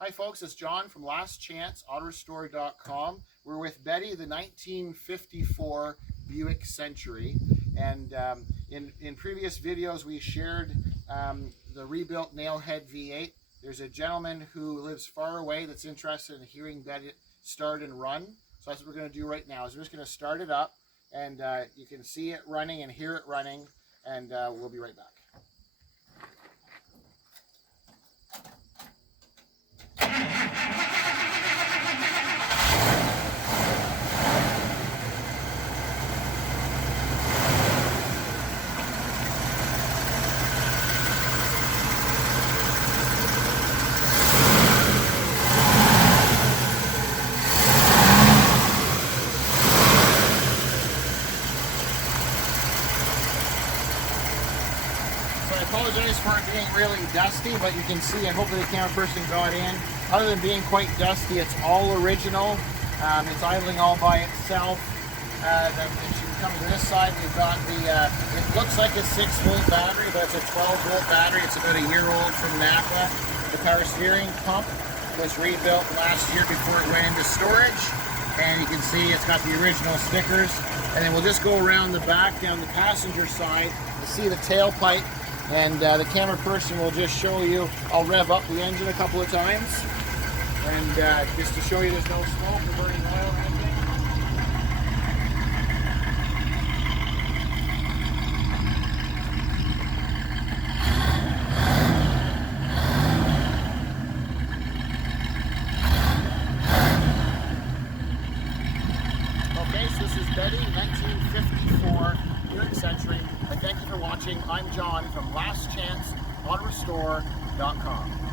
Hi folks, it's John from lastchanceautorestore.com. We're with Betty, the 1954 Buick Century. And in previous videos we shared the rebuilt Nailhead V8. There's a gentleman who lives far away that's interested in hearing Betty start and run. So that's what we're going to do right now. Is we're just going to start it up, and you can see it running and hear it running, and we'll be right back. So I apologize for it being really dusty, but you can see, and hopefully the camera person got in. Other than being quite dusty, it's all original. It's idling all by itself. If you come to this side, we've got the, it looks like a 6-volt battery, but it's a 12-volt battery. It's about a year old from Napa. The power steering pump was rebuilt last year before it went into storage. And you can see it's got the original stickers. And then we'll just go around the back, down the passenger side, to see the tailpipe. And the camera person will just show you. I'll rev up the engine a couple of times. And just to show you there's no smoke or burning oil or anything. Okay, so this is Betty, 1954 Buick Century. And thank you for watching. I'm John from lastchanceautorestore.com.